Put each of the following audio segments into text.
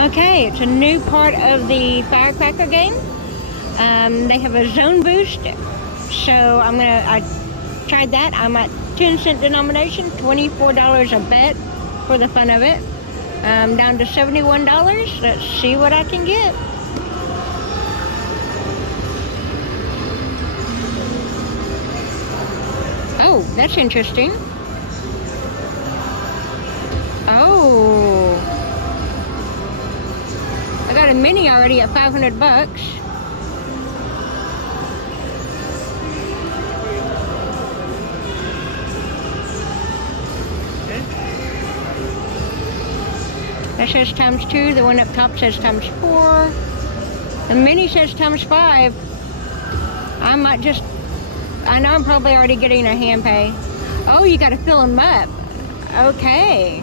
Okay, it's a new part of the firecracker game. They have a zone boost, so I tried that. I'm at 10-cent denomination, $24 a bet for the fun of it. Down to $71. Let's see what I can get. Oh, that's interesting. Oh, I got a mini already at 500 bucks. That says times 2. The one up top says times 4. The mini says times 5. I know I'm probably already getting a hand pay. Oh, you got to fill them up. Okay.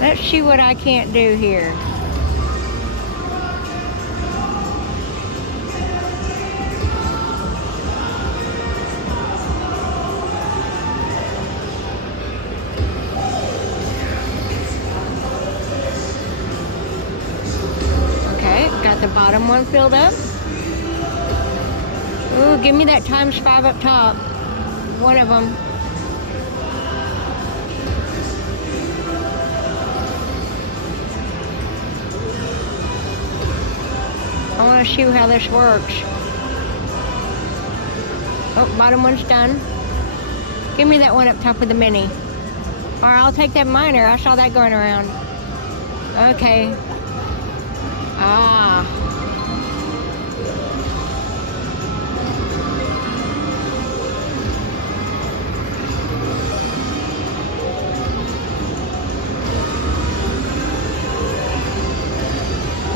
Let's see what I can't do here. Got the bottom one filled up. Ooh, give me that times 5 up top. One of them. I want to see how this works. Oh, bottom one's done. Give me that one up top with the mini. Or I'll take that minor. I saw that going around. Okay. Ah.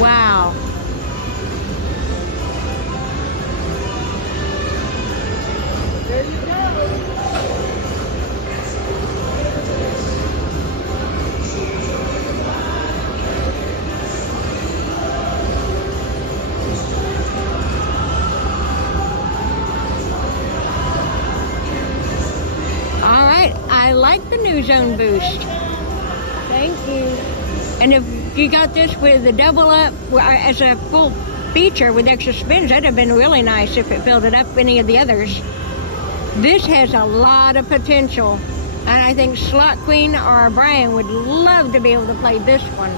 Wow. There you go. I like the new zone boost. Thank you. And if you got this with the double up as a full feature with extra spins, that'd have been really nice if it filled it up any of the others. This has a lot of potential, and I think Slot Queen or Brian would love to be able to play this one.